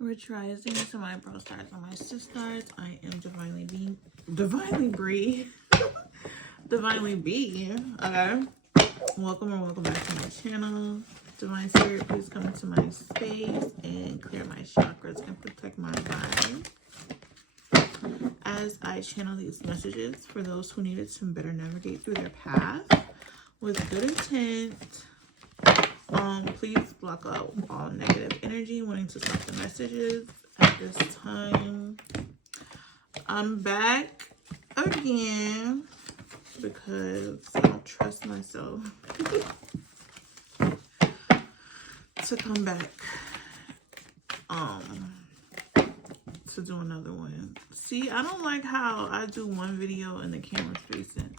Rich rising to my bro stars and my sisters. I am divinely B. Okay. Welcome back to my channel. Divine Spirit, please come into my space and clear my chakras and protect my mind as I channel these messages for those who needed to better navigate through their path with good intent. Please block out all negative energy wanting to stop the messages at this time. I'm back again because I don't trust myself to come back to do another one. See, I don't like how I do one video and the camera's facing.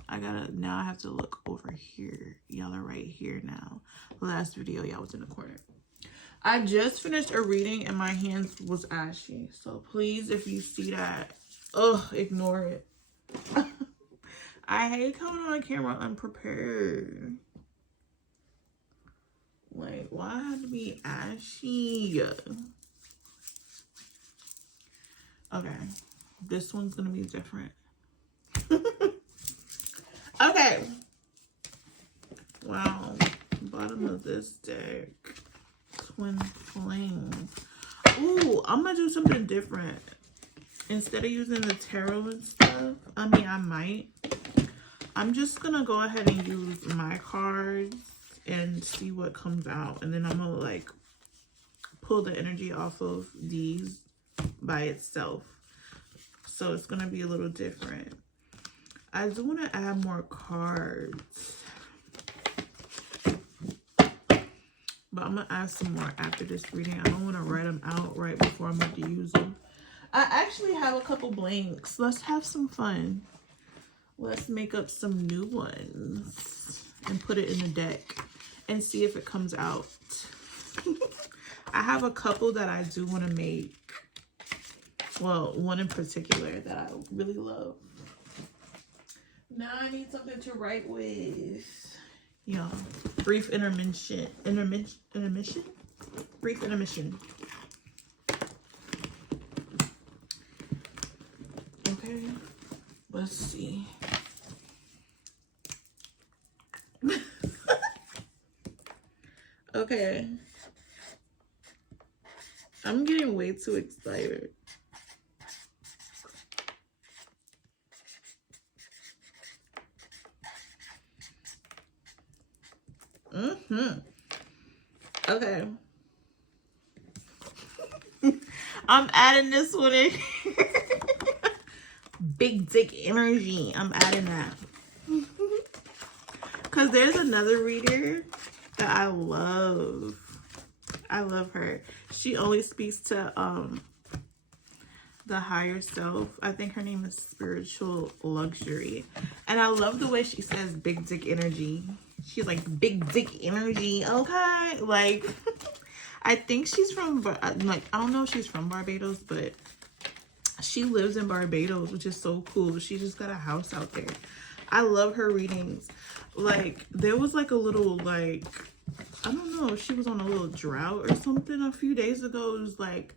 Now I have to look over here. Y'all are right here now. The last video, y'all was in the corner. I just finished a reading and my hands was ashy. So please, if you see that, ignore it. I hate coming on camera unprepared. Like, why have to be ashy? Okay, this one's gonna be different. Okay. Wow, bottom of this deck, Twin Flame. Ooh, I'm gonna do something different. Instead of using the tarot and stuff, I mean, I might. I'm just gonna go ahead and use my cards and see what comes out. And then I'm gonna like pull the energy off of these by itself. So it's gonna be a little different. I do want to add more cards, but I'm gonna add some more after this reading. I don't want to write them out right before I'm about to use them. I actually have a couple blanks. Let's have some fun. Let's make up some new ones and put it in the deck and see if it comes out. I have a couple that I do want to make. Well, one in particular that I really love. Now I need something to write with. Y'all, brief intermission. Brief intermission. Okay, let's see. Okay. I'm getting way too excited. Okay. I'm adding this one in. Big dick energy. I'm adding that. Because there's another reader that I love. I love her. She only speaks to the higher self. I think her name is Spiritual Luxury. And I love the way she says big dick energy. She's like, big dick energy, okay? Like, I think she's from, like, I don't know if she's from Barbados, but she lives in Barbados, which is so cool. She just got a house out there. I love her readings. Like, there was like a little, like, I don't know if she was on a little drought or something a few days ago. It was like,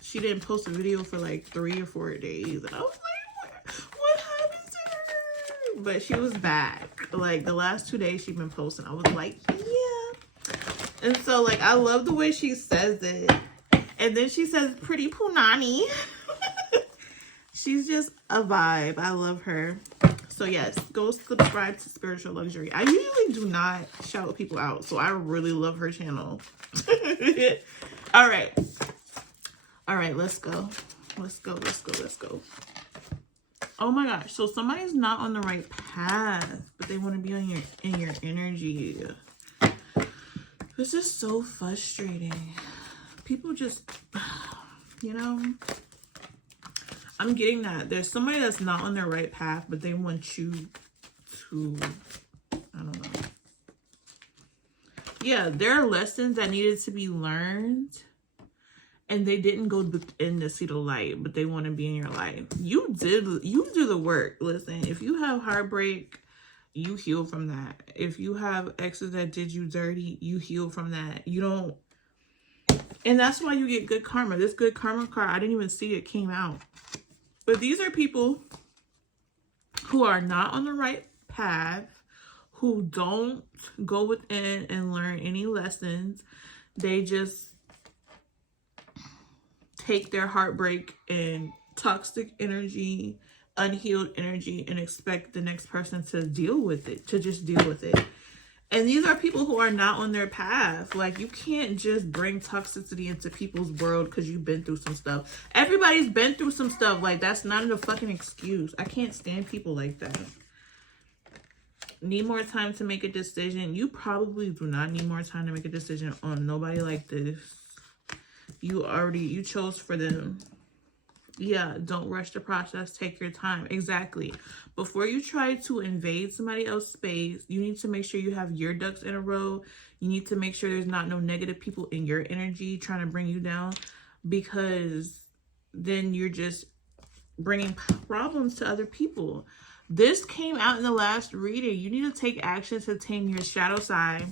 she didn't post a video for like 3 or 4 days. And I was like, what happened to her? But she was back. Like, the last 2 days she's been posting. I was like, yeah. And so, like, I love the way she says it. And then she says, pretty punani. She's just a vibe. I love her. So yes, go subscribe to Spiritual Luxury. I usually do not shout people out, so I really love her channel. All right, let's go. Let's go. Oh my gosh, so somebody's not on the right path, but they want to be on in your energy. This is so frustrating. People just, you know, I'm getting that. There's somebody that's not on their right path, but they want you to, I don't know. Yeah, there are lessons that needed to be learned, and they didn't go in to see the light, but they want to be in your life. You do the work. Listen, if you have heartbreak, you heal from that. If you have exes that did you dirty, you heal from that. You don't And that's why you get good karma. This good karma card, I didn't even see it came out. But these are people who are not on the right path, who don't go within and learn any lessons. They just take their heartbreak and toxic energy, unhealed energy, and expect the next person to deal with it, to just deal with it. And these are people who are not on their path. Like, you can't just bring toxicity into people's world because you've been through some stuff. Everybody's been through some stuff. Like, that's not a fucking excuse. I can't stand people like that. Need more time to make a decision. You probably do not need more time to make a decision on nobody like this. You chose for them. Yeah, don't rush the process. Take your time. Exactly. Before you try to invade somebody else's space, you need to make sure you have your ducks in a row. You need to make sure there's not no negative people in your energy trying to bring you down, because then you're just bringing problems to other people. This came out in the last reading. You need to take action to tame your shadow side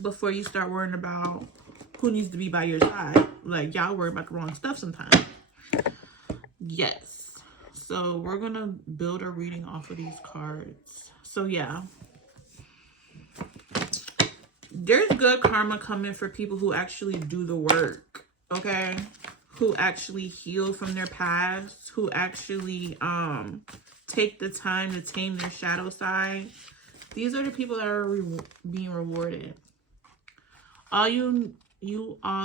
before you start worrying about who needs to be by your side. Like, y'all worry about the wrong stuff sometimes. Yes. So we're going to build a reading off of these cards. So yeah. There's good karma coming for people who actually do the work. Okay? Who actually heal from their past. Who actually take the time to tame their shadow side. These are the people that are being rewarded. All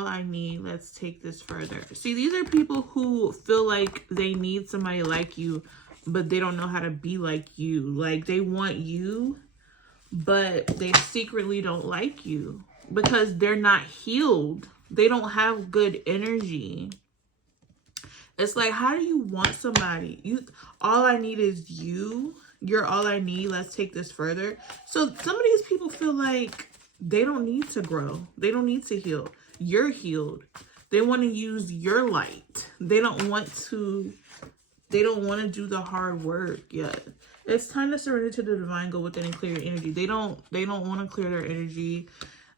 I need. Let's take this further. See, these are people who feel like they need somebody like you, but they don't know how to be like you. Like, they want you, but they secretly don't like you because they're not healed. They don't have good energy. It's like, how do you want somebody? All I need is you. You're all I need. Let's take this further. So some of these people feel like they don't need to grow. They don't need to heal. You're healed. They want to use your light. They don't want to do the hard work yet. It's time to surrender to the divine, go within and clear your energy. They don't want to clear their energy.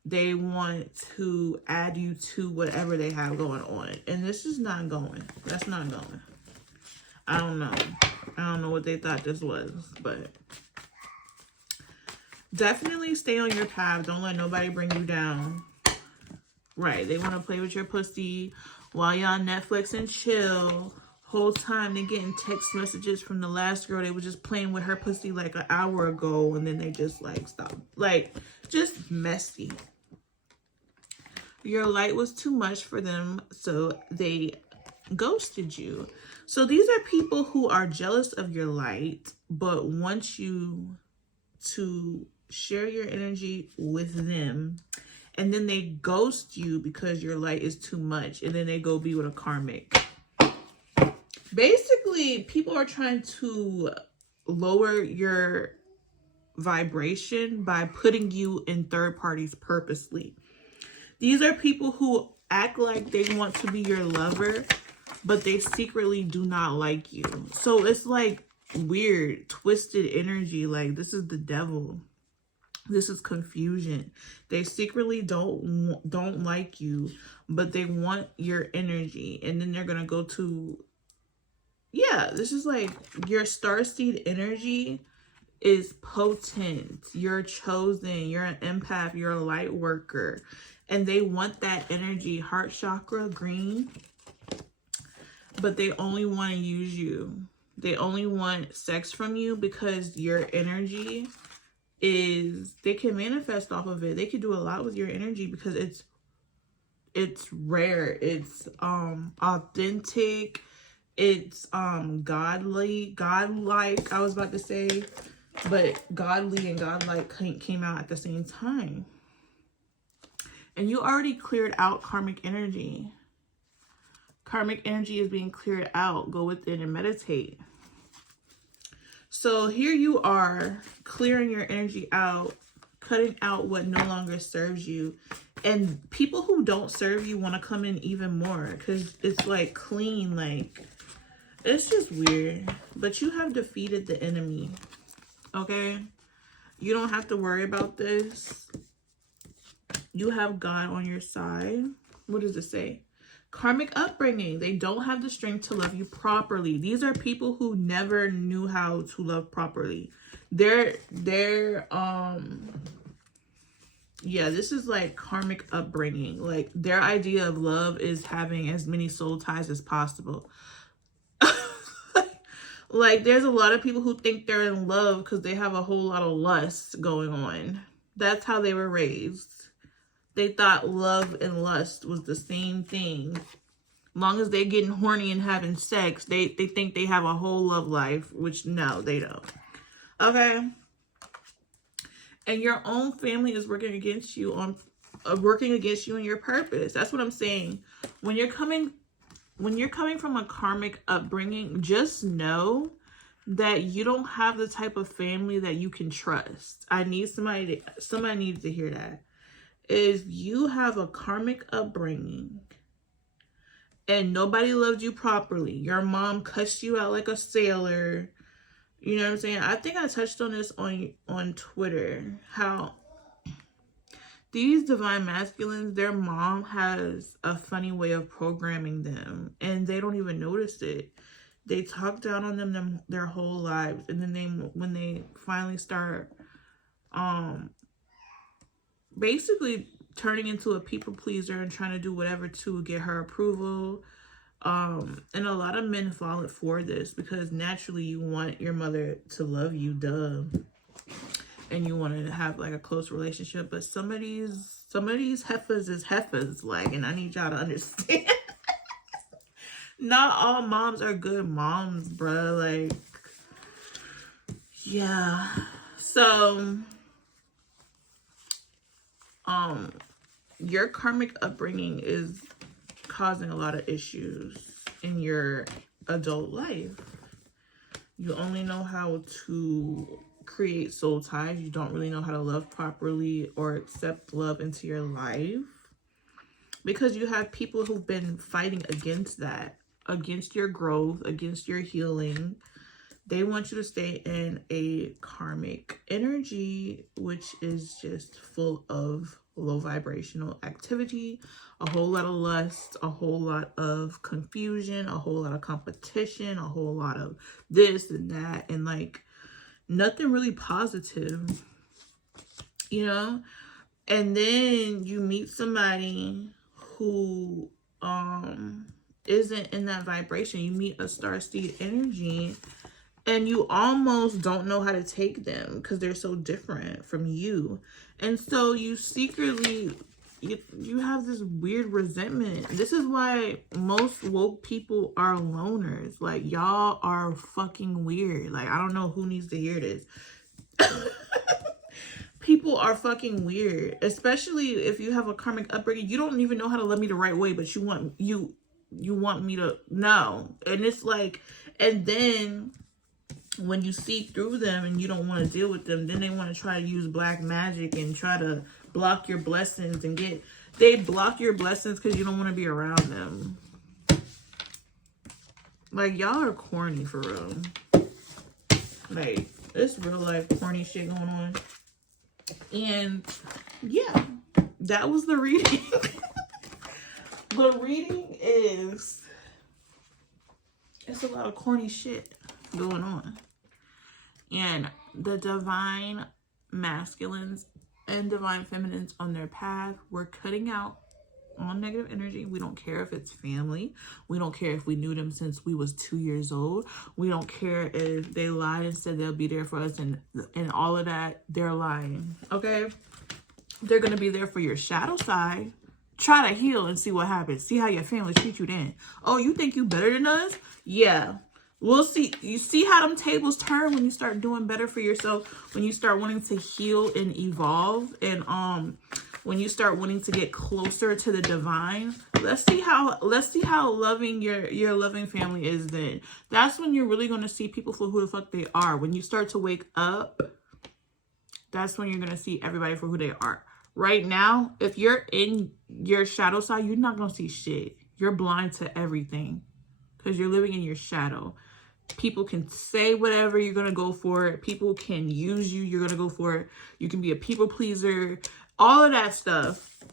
They want to add you to whatever they have going on. And this is not going. That's not going. I don't know. I don't know what they thought this was, but definitely stay on your path. Don't let nobody bring you down. Right. They want to play with your pussy while y'all Netflix and chill. Whole time they getting text messages from the last girl. They were just playing with her pussy like an hour ago, and then they just like stop. Like, just messy. Your light was too much for them, so they ghosted you. So these are people who are jealous of your light, but want you to share your energy with them, and then they ghost you because your light is too much, and then they go be with a karmic. Basically, people are trying to lower your vibration by putting you in third parties purposely. These are people who act like they want to be your lover, but they secretly do not like you. So it's like weird, twisted energy. Like, this is the devil. This is confusion. They secretly don't like you, but they want your energy. And then they're going to go to, yeah, this is like your starseed energy is potent. You're chosen. You're an empath. You're a light worker. And they want that energy. Heart chakra, green. But they only want to use you. They only want sex from you because your energy is, they can manifest off of it. They can do a lot with your energy because it's rare. It's authentic. It's godlike, I was about to say, but godly and godlike came out at the same time. And you already cleared out karmic energy. Karmic energy is being cleared out. Go within and meditate. So here you are clearing your energy out, cutting out what no longer serves you. And people who don't serve you want to come in even more because it's like clean, like it's just weird. But you have defeated the enemy. Okay? You don't have to worry about this. You have God on your side. what does it say? Karmic upbringing. They don't have the strength to love you properly. These are people who never knew how to love properly. They're yeah, this is like karmic upbringing. Like their idea of love is having as many soul ties as possible. Like there's a lot of people who think they're in love because they have a whole lot of lust going on. That's how they were raised. They thought love and lust was the same thing. Long as they're getting horny and having sex, they think they have a whole love life, which no, they don't. Okay? And your own family is working against you in your purpose. That's what I'm saying. When you're coming from a karmic upbringing, just know that you don't have the type of family that you can trust. Somebody needs to hear that. If you have a karmic upbringing and nobody loved you properly, your mom cussed you out like a sailor, you know what I'm saying? I think I touched on this on Twitter, how these divine masculines, their mom has a funny way of programming them and they don't even notice it. They talk down on them their whole lives, and then when they finally start basically turning into a people pleaser and trying to do whatever to get her approval. And a lot of men fall for this because naturally you want your mother to love you, duh. And you want to have like a close relationship, but some of these heifers is heifers, like, and I need y'all to understand. Not all moms are good moms, bruh. Like, yeah. So, your karmic upbringing is causing a lot of issues in your adult life. You only know how to create soul ties. You don't really know how to love properly or accept love into your life because you have people who've been fighting against that, against your growth, against your healing. They want you to stay in a karmic energy, which is just full of low vibrational activity, a whole lot of lust, a whole lot of confusion, a whole lot of competition, a whole lot of this and that, and like nothing really positive, you know? And then you meet somebody who isn't in that vibration. You meet a starseed energy and you almost don't know how to take them because they're so different from you. And so you secretly, you have this weird resentment. This is why most woke people are loners. Like, y'all are fucking weird. Like, I don't know who needs to hear this. People are fucking weird, especially if you have a karmic upbringing. You don't even know how to love me the right way, but you want me to know. And it's like, and then when you see through them and you don't want to deal with them, then they want to try to use black magic and try to block your blessings and they block your blessings because you don't want to be around them. Like, y'all are corny for real. Like, it's real life corny shit going on. And yeah, that was the reading. The reading is, it's a lot of corny shit going on. And the divine masculines and divine feminines on their path, we're cutting out all negative energy. We don't care if it's family. We don't care if we knew them since we was 2 years old. We don't care if they lied and said they'll be there for us and all of that. They're lying, okay? They're going to be there for your shadow side. Try to heal and see what happens. See how your family treat you then. Oh, you think you better than us? Yeah. We'll see. You see how them tables turn when you start doing better for yourself, when you start wanting to heal and evolve, and when you start wanting to get closer to the divine. Let's see how loving your loving family is then. That's when you're really going to see people for who the fuck they are. When you start to wake up, that's when you're going to see everybody for who they are. Right now, if you're in your shadow side, you're not going to see shit. You're blind to everything because you're living in your shadow. People can say whatever, you're going to go for it. People can use you, you're going to go for it. You can be a people pleaser, all of that stuff.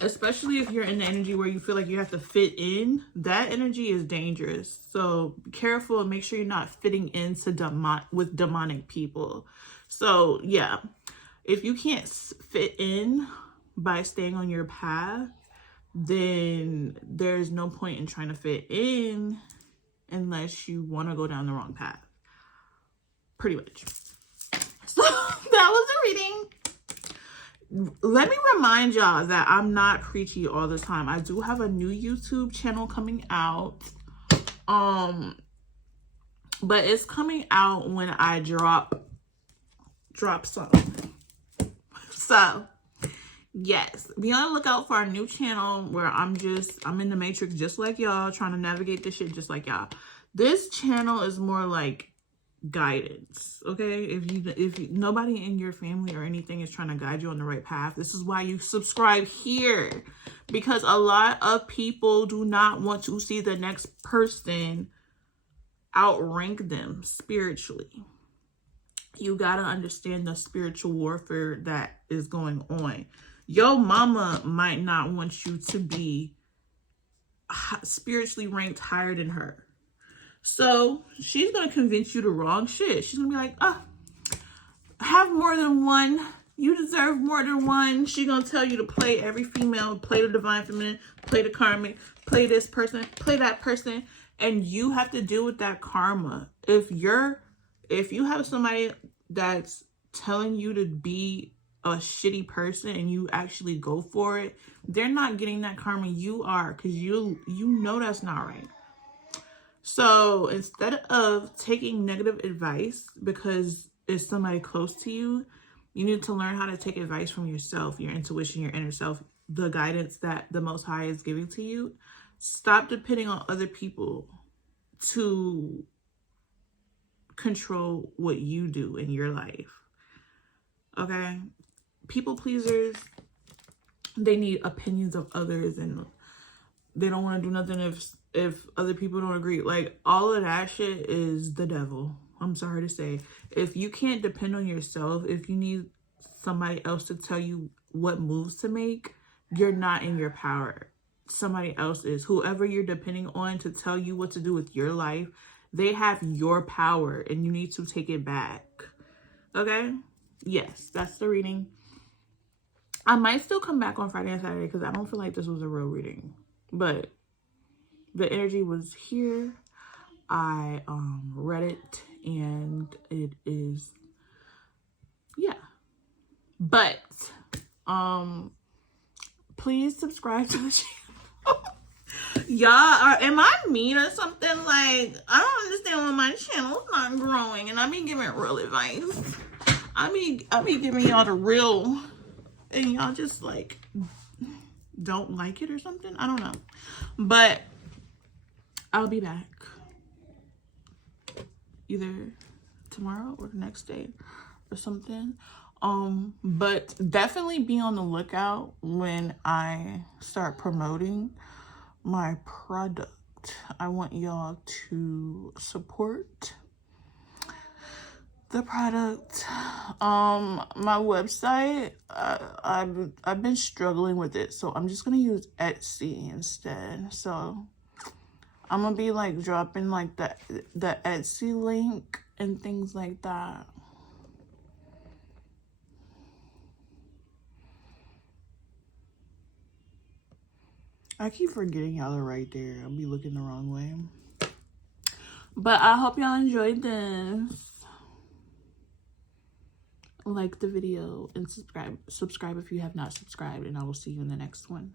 especially if you're in the energy where you feel like you have to fit in. That energy is dangerous. So be careful and make sure you're not fitting into with demonic people. So yeah, if you can't fit in by staying on your path, then there's no point in trying to fit in unless you want to go down the wrong path. Pretty much. So that was a reading. Let me remind y'all that I'm not preachy all the time. I do have a new YouTube channel coming out. But it's coming out when I drop something. So yes, be on the lookout for our new channel where I'm in the matrix just like y'all, trying to navigate this shit just like y'all. This channel is more like guidance, okay? If you, nobody in your family or anything is trying to guide you on the right path, this is why you subscribe here, because a lot of people do not want to see the next person outrank them spiritually. You gotta understand the spiritual warfare that is going on. Your mama might not want you to be spiritually ranked higher than her. So she's going to convince you the wrong shit. She's going to be like, oh, have more than one. You deserve more than one. She's going to tell you to play every female, play the divine feminine, play the karmic, play this person, play that person. And you have to deal with that karma. If you have somebody that's telling you to be a shitty person and you actually go for it, they're not getting that karma. You are, because you know that's not right. So instead of taking negative advice because it's somebody close to you, you need to learn how to take advice from yourself, your intuition, your inner self, the guidance that the Most High is giving to you. Stop depending on other people to control what you do in your life. Okay? People pleasers, they need opinions of others and they don't want to do nothing if other people don't agree. Like, all of that shit is the devil. I'm sorry to say. If you can't depend on yourself, if you need somebody else to tell you what moves to make, you're not in your power. Somebody else is. Whoever you're depending on to tell you what to do with your life, they have your power and you need to take it back. Okay? Yes, that's the reading. I might still come back on Friday and Saturday because I don't feel like this was a real reading. But the energy was here. I read it and it is, yeah. But please subscribe to the channel. Y'all am I mean or something? Like, I don't understand why my channel's not growing and I be giving real advice. I be giving y'all the real and y'all just like don't like it or something. I don't know. But I'll be back either tomorrow or the next day or something. But definitely be on the lookout when I start promoting my product. I want y'all to support the product. My website, I've been struggling with it, so I'm just gonna use Etsy instead. So I'm gonna be like dropping like the Etsy link and things like that. I keep forgetting y'all are right there. I'll be looking the wrong way. But I hope y'all enjoyed this. Like the video and subscribe if you have not subscribed, and I will see you in the next one.